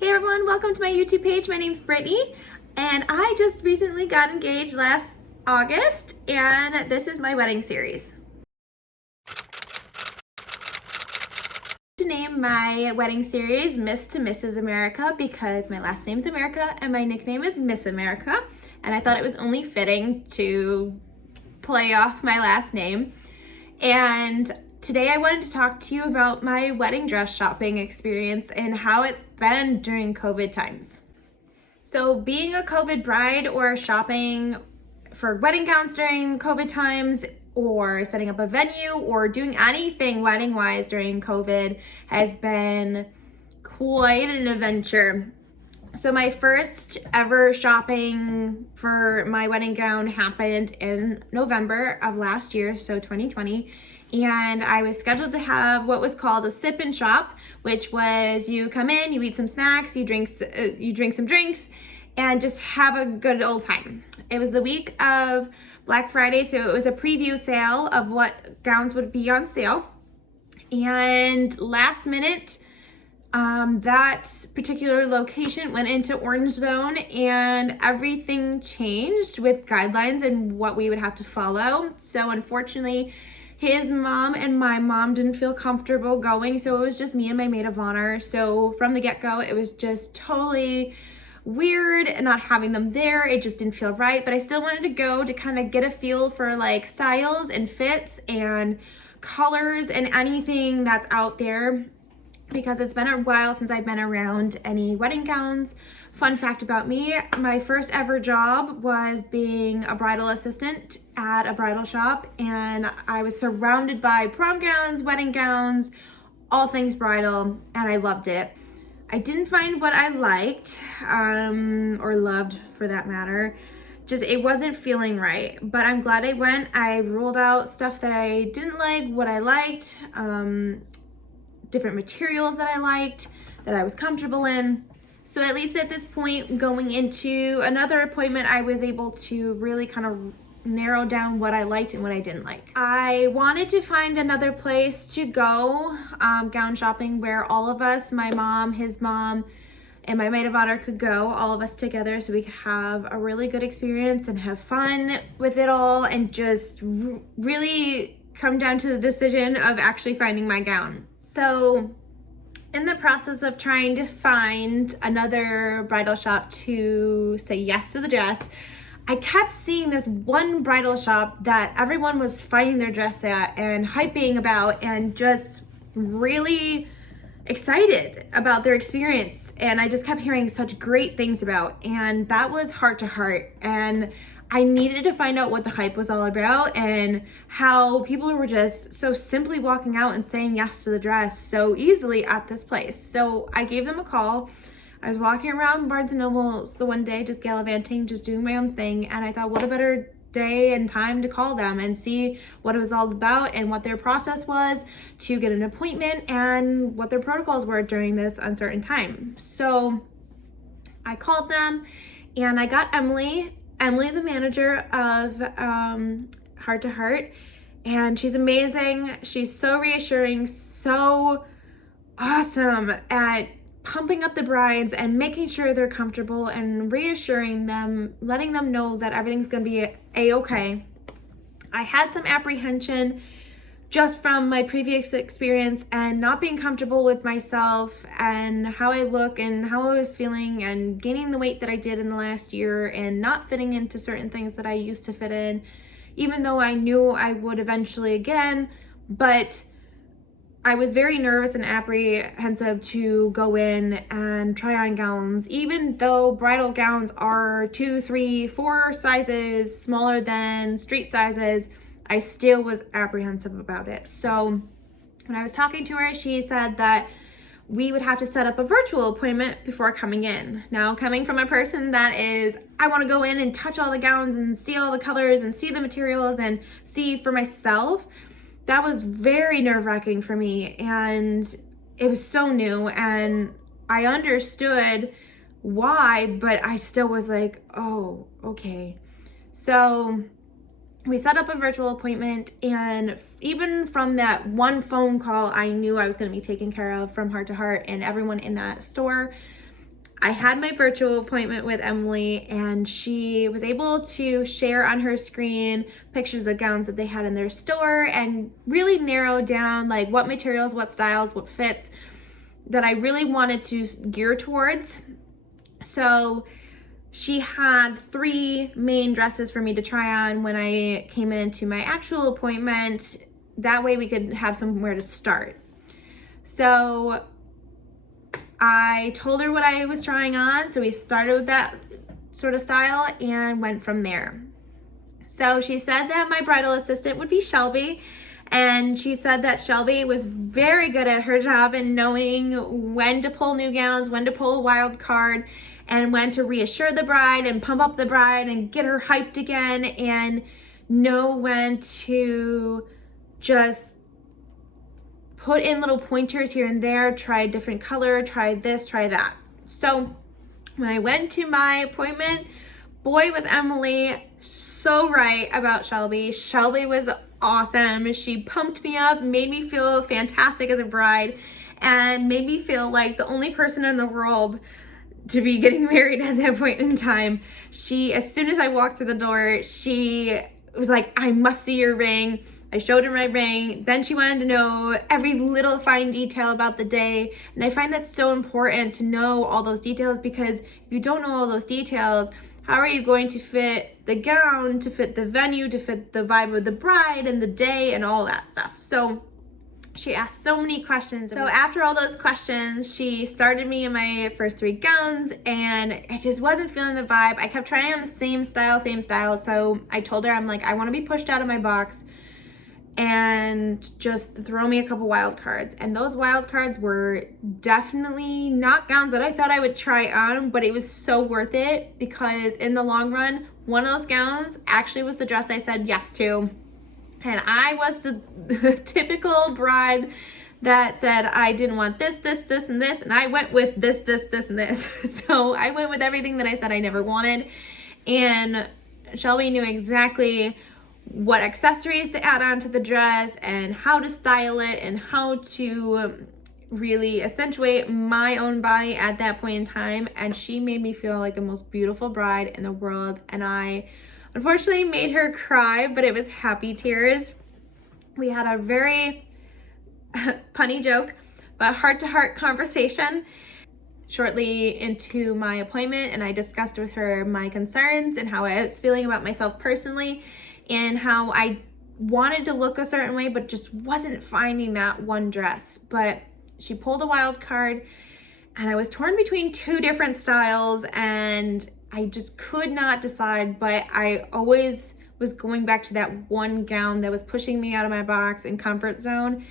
Hey everyone, welcome to my YouTube page. My name's Brittany, and I just recently got engaged last August, and this is my wedding series. To name my wedding series Miss to Mrs. America because my last name's America and my nickname is Miss America, and I thought it was only fitting to play off my last name. And today I wanted to talk to you about my wedding dress shopping experience and how it's been during COVID times. So being a COVID bride or shopping for wedding gowns during COVID times or setting up a venue or doing anything wedding wise during COVID has been quite an adventure. So my first ever shopping for my wedding gown happened in November of last year, so 2020. And I was scheduled to have what was called a sip and shop, which was you come in, you eat some snacks, you drink some drinks, and just have a good old time. It was the week of Black Friday, so it was a preview sale of what gowns would be on sale. And last minute, that particular location went into orange zone and everything changed with guidelines and what we would have to follow. So unfortunately, his mom and my mom didn't feel comfortable going, so it was just me and my maid of honor. So from the get-go, it was just totally weird not having them there. It just didn't feel right, but I still wanted to go to kind of get a feel for like styles and fits and colors and anything that's out there, because it's been a while since I've been around any wedding gowns. Fun fact about me, my first ever job was being a bridal assistant at a bridal shop, and I was surrounded by prom gowns, wedding gowns, all things bridal, and I loved it. I didn't find what I liked, or loved for that matter. Just, it wasn't feeling right, but I'm glad I went. I ruled out stuff that I didn't like, what I liked, different materials that I liked, that I was comfortable in. So at least at this point, going into another appointment, I was able to really kind of narrow down what I liked and what I didn't like. I wanted to find another place to go gown shopping where all of us, my mom, his mom, and my maid of honor could go, all of us together, so we could have a really good experience and have fun with it all and just really come down to the decision of actually finding my gown. So in the process of trying to find another bridal shop to say yes to the dress, I kept seeing this one bridal shop that everyone was finding their dress at and hyping about and just really excited about their experience. And I just kept hearing such great things about, and that was Heart to Heart. And I needed to find out what the hype was all about and how people were just so simply walking out and saying yes to the dress so easily at this place. So I gave them a call. I was walking around Barnes & Noble's the one day, just gallivanting, just doing my own thing. And I thought, what a better day and time to call them and see what it was all about and what their process was to get an appointment and what their protocols were during this uncertain time. So I called them and I got Emily, the manager of Heart to Heart, and she's amazing. She's so reassuring, so awesome at pumping up the brides and making sure they're comfortable and reassuring them, letting them know that everything's gonna be a-okay. I had some apprehension just from my previous experience and not being comfortable with myself and how I look and how I was feeling and gaining the weight that I did in the last year and not fitting into certain things that I used to fit in, even though I knew I would eventually again. But I was very nervous and apprehensive to go in and try on gowns, even though bridal gowns are 2, 3, 4 sizes smaller than street sizes. I still was apprehensive about it. So when I was talking to her, she said that we would have to set up a virtual appointment before coming in. Now, coming from a person that is, I want to go in and touch all the gowns and see all the colors and see the materials and see for myself, that was very nerve-wracking for me. And it was so new and I understood why, but I still was like, oh, okay. So we set up a virtual appointment, and even from that one phone call, I knew I was going to be taken care of from Heart to Heart and everyone in that store. I had my virtual appointment with Emily, and she was able to share on her screen pictures of the gowns that they had in their store and really narrow down like what materials, what styles, what fits that I really wanted to gear towards. So she had 3 main dresses for me to try on when I came into my actual appointment. That way we could have somewhere to start. So I told her what I was trying on, so we started with that sort of style and went from there. So she said that my bridal assistant would be Shelby, and she said that Shelby was very good at her job in knowing when to pull new gowns, when to pull a wild card, and when to reassure the bride and pump up the bride and get her hyped again, and know when to just put in little pointers here and there, try a different color, try this, try that. So when I went to my appointment, boy was Emily so right about Shelby. Shelby was awesome. She pumped me up, made me feel fantastic as a bride, and made me feel like the only person in the world to be getting married at that point in time. She, as soon as I walked through the door, she was like, I must see your ring. I showed her my ring. Then she wanted to know every little fine detail about the day. And I find that so important to know all those details, because if you don't know all those details, how are you going to fit the gown, to fit the venue, to fit the vibe of the bride and the day and all that stuff? So she asked so many questions. So after all those questions, she started me in my first 3 gowns, and I just wasn't feeling the vibe. I kept trying on the same style. So I told her, I'm like, I want to be pushed out of my box and just throw me a couple wild cards. And those wild cards were definitely not gowns that I thought I would try on, but it was so worth it, because in the long run, one of those gowns actually was the dress I said yes to. And I was the typical bride that said I didn't want this, and this, and I went with this, and this. So I went with everything that I said I never wanted. And Shelby knew exactly what accessories to add on to the dress and how to style it and how to really accentuate my own body at that point in time. And she made me feel like the most beautiful bride in the world. And I unfortunately made her cry, but it was happy tears. We had a very punny joke, but heart-to-heart conversation shortly into my appointment, and I discussed with her my concerns and how I was feeling about myself personally, and how I wanted to look a certain way but just wasn't finding that one dress. But she pulled a wild card, and I was torn between 2 different styles, and I just could not decide. But I always was going back to that one gown that was pushing me out of my box and comfort zone.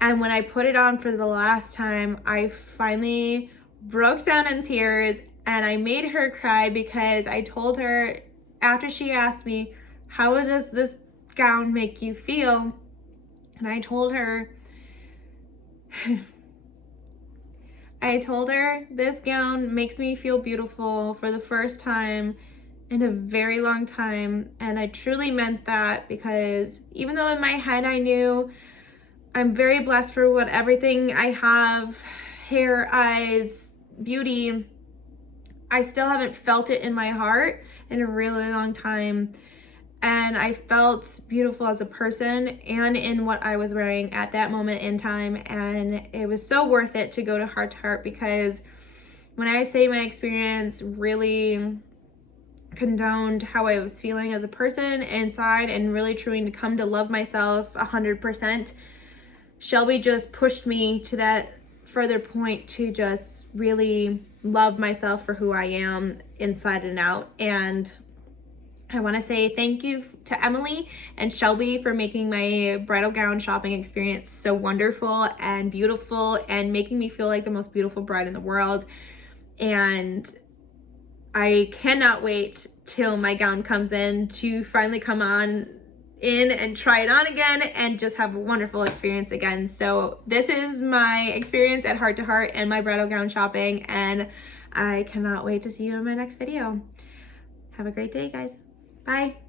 And when I put it on for the last time, I finally broke down in tears, and I made her cry, because I told her, after she asked me, how does this gown make you feel? And I told her, this gown makes me feel beautiful for the first time in a very long time. And I truly meant that, because even though in my head I knew I'm very blessed for what everything I have, hair, eyes, beauty, I still haven't felt it in my heart in a really long time. And I felt beautiful as a person and in what I was wearing at that moment in time. And it was so worth it to go to Heart to Heart, because when I say my experience really condoned how I was feeling as a person inside and really trying to come to love myself 100%, Shelby just pushed me to that further point to just really love myself for who I am inside and out. And I want to say thank you to Emily and Shelby for making my bridal gown shopping experience so wonderful and beautiful, and making me feel like the most beautiful bride in the world. And I cannot wait till my gown comes in to finally come on in and try it on again and just have a wonderful experience again. So this is my experience at Heart to Heart and my bridal gown shopping, and I cannot wait to see you in my next video. Have a great day, guys. Bye.